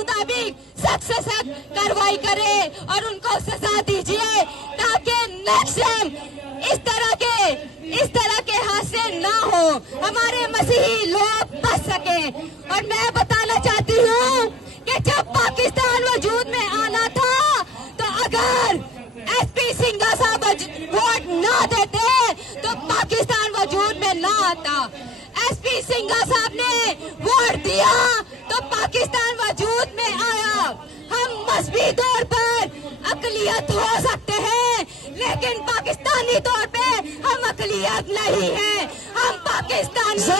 मुताबिक सख्त से सख्त कार्रवाई करे और उनको सजा दीजिए, ताकि नेक्स्ट टाइम इस तरह के हादसे ना हो, हमारे मसीही लोग बच सके। और मैं बताना चाहती हूँ कि जब पाकिस्तान वजूद में आना था, तो अगर एसपी सिंघा साहब वोट ना देते तो पाकिस्तान वजूद में ना आता। एसपी सिंघा साहब ने वोट दिया तो पाकिस्तान वजूद में आया। हम मजहबी तौर पर अकलियत हो सकते हैं, लेकिन पाकिस्तानी तौर पे हम अकलियत नहीं हैं, हम पाकिस्तानी हैं।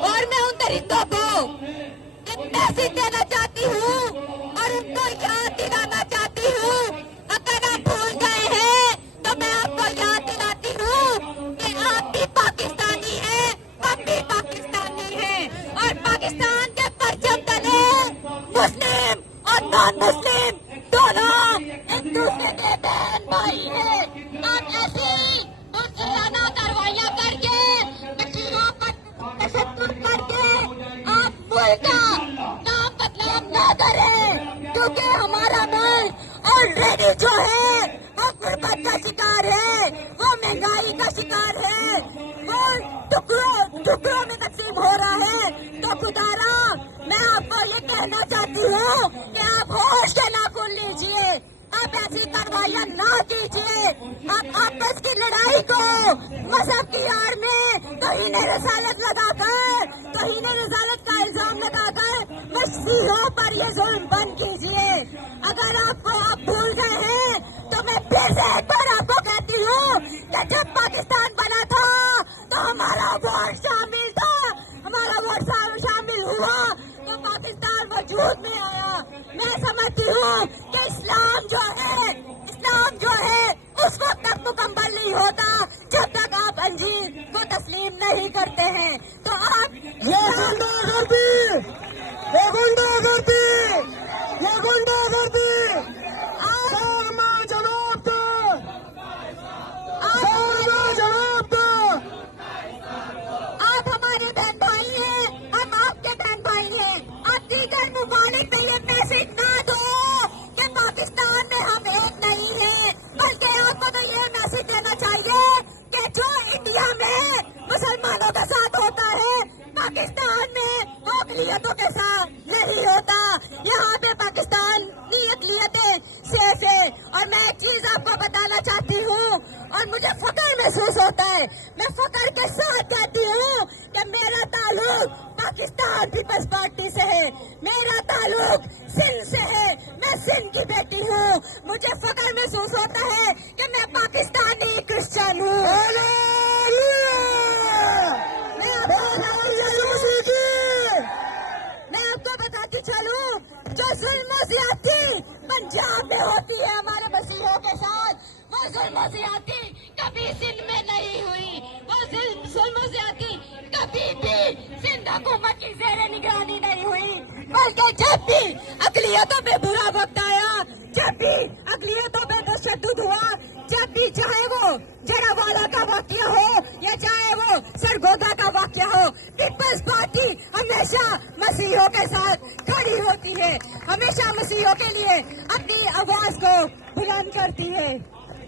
और मैं उन दरिंदों को मैसेज देना चाहती हूँ और उनको याद दिलाना चाहती हूँ, अगर आप भूल गए हैं तो मैं आपको याद दिलाती हूँ कि आप भी पाकिस्तानी हैं, हम भी पाकिस्तानी हैं, और पाकिस्तान के परचम तले मुस्लिम और नॉन मुस्लिम दोनों एक दूसरे के बहन भाई हैं। आप ऐसी मुस्लिमाना कार्रवाइयाँ करके मशीनों पर तशद्दुद करके आप मुल्क का नाम बदनाम न करें, क्योंकि हमारा मुल्क ऑलरेडी जो है वो गुर्बत का शिकार है, वो महंगाई का शिकार है, वो टुकड़ों में तकसीम हो रहा है। तो खुदारा मैं आपको ये कहना चाहती हूँ कि आप होश के नाखून लीजिए, आप ऐसी कार्रवाइयाँ ना कीजिए। आप आपस की लड़ाई को मजहब की आड़ में तौहीन रिसालत का इल्जाम लगाकर मसीहियों पर ये जुल्म बंद कीजिए। अगर आपको आप भूल गए हैं तो मैं फिर से एक बार आपको कहती हूँ कि जब पाकिस्तान बना था तो हमारा वोट शामिल हुआ तो पाकिस्तान वजूद में आया। मैं समझती हूँ कि इस्लाम जो है उस वक्त तक मुकम्मल नहीं होता जब तक आप अंजीर को तस्लीम नहीं करते हैं। तो आप ये गुंडागर्दी आप हमारे बहन भाई हैं, हम आपके बहन भाई हैं। आप दीगर मुमालिक में ये मैसेज ना दो कि पाकिस्तान में हम एक नहीं हैं, बल्कि आपको तो ये मैसेज देना चाहिए कि जो इंडिया में मुसलमानों के साथ होता है, पाकिस्तान में अक़लियतों के साथ नहीं होता। यहाँ पे पाकिस्तानी अक़लियतें सेफ है। और मैं एक चीज आपको बताना चाहती हूँ और मुझे फख्र महसूस होता है, मैं फख्र के साथ कहती हूँ कि मेरा ताल्लुक पाकिस्तान पीपल्स पार्टी से है, मेरा ताल्लुक सिंध से है, मैं सिंध की बेटी हूँ। मुझे फख्र महसूस होता है कि मैं पाकिस्तानी क्रिश्चियन हूँ। मैं आपको बताती चलूं, जो जुल्म ज़्यादती पंजाब में होती है हमारे मसीहों के साथ, वो जुल्म ज़्यादती कभी सिंध में नहीं हुई। वो जुल्म ज़्यादती कभी भी सिंध हुकूमत की ज़ेरे निगरानी नहीं हुई, बल्कि जब भी अक़लियतों पे बुरा वक्त आया, जब भी अक़लियतों पे तशद्दुद हुआ, जब भी चाहे वो जरावाला का वाक़या हो या चाहे वो सरगोदा का वाक़या हो, पीपल्स पार्टी हमेशा मसीहों के साथ खड़ी होती है, हमेशा मसीहों के लिए अपनी आवाज को बुलंद करती है।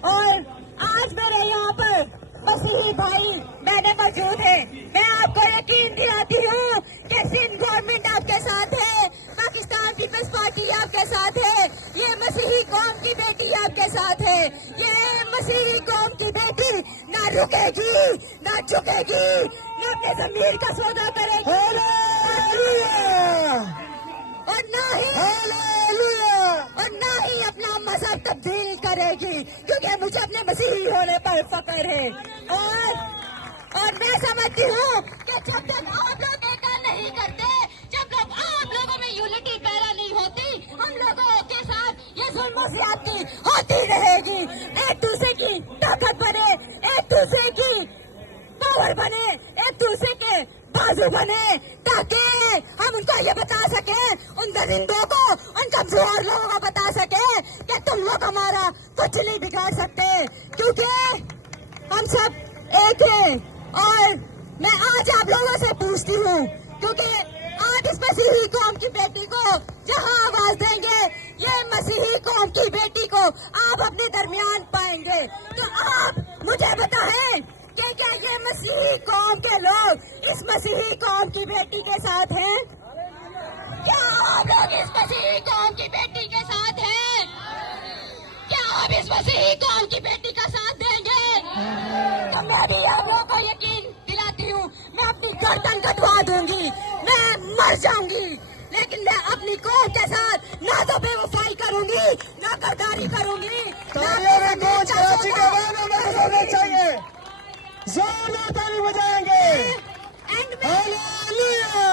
और आज मेरे यहाँ पर मसीही भाई बहनें मौजूद है, मैं आपको यकीन दिलाती हूँ कि सिंध गवर्नमेंट आपके साथ है, पाकिस्तान पीपल्स पार्टी आपके साथ है, ये मसीही कौम की बेटी आपके साथ है। ये मसीही कौम की बेटी ना रुकेगी, ना झुकेगी, ना अपने ज़मीर का सौदा करेगी और ना ही अपना मजहब तब्दील करेगी, क्योंकि मुझे अपने मसीही होने पर फख्र है। और मैं समझती हूँ कि जब तक आप लोग एकता नहीं करते, जब तक आप लोगों में यूनिटी पैदा नहीं होती, हम लोगों के साथ ये जुल्म ज़्यादती होती रहेगी। एक दूसरे की ताकत बने, एक दूसरे की पावर बने, एक दूसरे के बाजू बने, ताकि हम उनको ये बता सके, उन दरिंदों को, उन कमजोर लोगों को बता सके कि तुम लोग हमारा कुछ नहीं बिगाड़ सकते, क्योंकि हम सब एक हैं। और मैं आज आप लोगों से पूछती हूँ, क्योंकि आज इस मसीही कौम की बेटी को जहाँ आवाज देंगे, ये मसीही कौम की बेटी को आप अपने दरमियान पाएंगे। तो आप मुझे बताएं कि क्या ये मसीही कौम के लोग इस मसीही कौम की बेटी के साथ हैं? क्या आप लोग इस मसीही कौम की बेटी के साथ हैं? क्या आप इस मसीही कौम की बेटी का साथ देंगे? तो मैं भी आप लोगों को यकीन दिलाती हूँ, मैं अपनी गर्दन कटवा दूंगी, मैं मर जाऊंगी, लेकिन मैं अपनी कौम के साथ ना तो बेवफाई करूंगी, ना गद्दारी करूंगी। कराची के वालों में होना चाहिए, जोरदार ताली बजाएंगे। एंड में हालेलुया।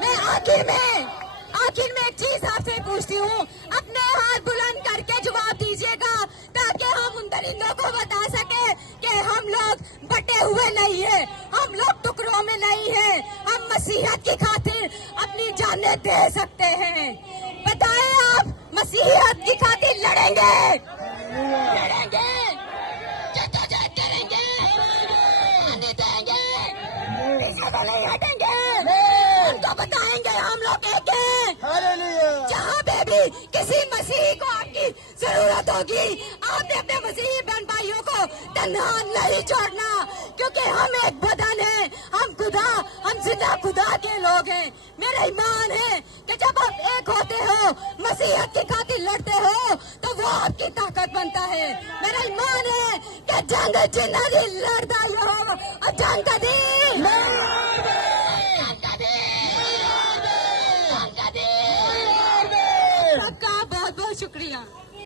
मैं आखिर में एक चीज आपसे पूछती हूँ, अपने हाथ बुलंद करके जवाब दीजिएगा, ताकि हम उन दरिंदों को बता सके कि हम लोग बटे हुए नहीं है, हम लोग टुकड़ों में नहीं है, हम मसीहत की खातिर अपनी जानें दे सकते हैं। बताएं, आप मसीहत की खातिर लड़ेंगे? लड़ेंगे, जद्दोजहद करेंगे, आने देंगे, पीछे तो नहीं हटेंगे, उनको बताएंगे हम लोग एक हैं। हालेलुया। जहाँ पे भी किसी मसीही को आपकी जरूरत होगी, आपने अपने मसीही बहन भाइयों को तन्हा नहीं छोड़ना, क्योंकि हम एक बदन है, हम जिंदा खुदा के लोग हैं। मेरा ईमान है कि जब आप एक होते हो, मसीहत की खातिर लड़ते हो, तो वो आपकी ताकत बनता है। मेरा ईमान है कि जंग जिन्ना दी लड़दा हो और जंग कदी